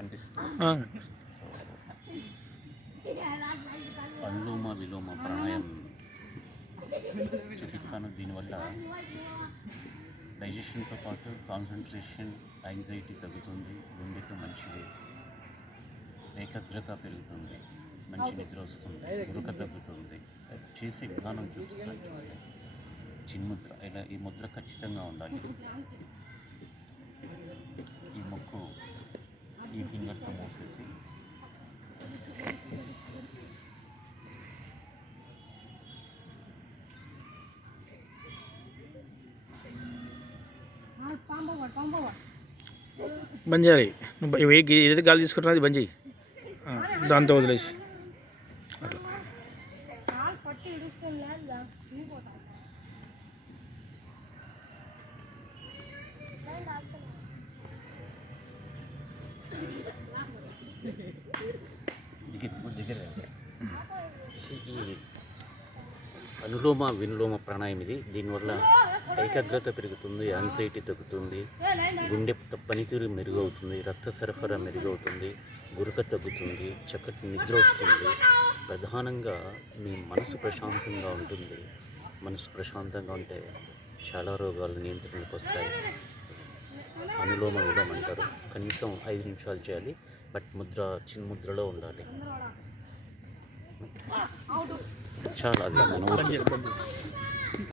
కనిపిస్తుంది. సో అనులోమ విలోమ ప్రాణాయం చూపిస్తాను. దీనివల్ల డైజెషన్తో పాటు కాన్సన్ట్రేషన్, యాంగ్జైటీ తగ్గుతుంది, గుండెకు మంచిది, ఏకాగ్రత పెరుగుతుంది, మంచి నిద్ర వస్తుంది, ఉరక తగ్గుతుంది. చేసే విధానం చూపిస్తాను చూడండి. చిన్ముద్ర, ఇలా ఈ ముద్ర ఖచ్చితంగా ఉండాలి. ఈ ముక్కు ఈ ఫింగర్తో మూసేసి బంద్ చేయాలి. నువ్వు ఏదైతే గాలి తీసుకుంటున్నది బంద్ చేయి, దాంతో వదిలేసి అట్లా. దగ్గర ఈ అనులోమ వినులోమ ప్రాణాయం ఇది. దీనివల్ల ఏకాగ్రత పెరుగుతుంది, యాంగ్జైటీ తగ్గుతుంది, గుండె పనితీరు మెరుగవుతుంది, రక్త సరఫరా మెరుగవుతుంది, గురక తగ్గుతుంది, చక్కటి నిద్ర వస్తుంది. ప్రధానంగా మీ మనసు ప్రశాంతంగా ఉంటుంది. మనసు ప్రశాంతంగా ఉంటే చాలా రోగాలు నియంత్రణకు వస్తాయి. అనులోమ విలోమ అంటారు. కనీసం 5 నిమిషాలు చేయాలి. బట్ ముద్ర చిన్ముద్రలో ఉండాలి. చాలా అది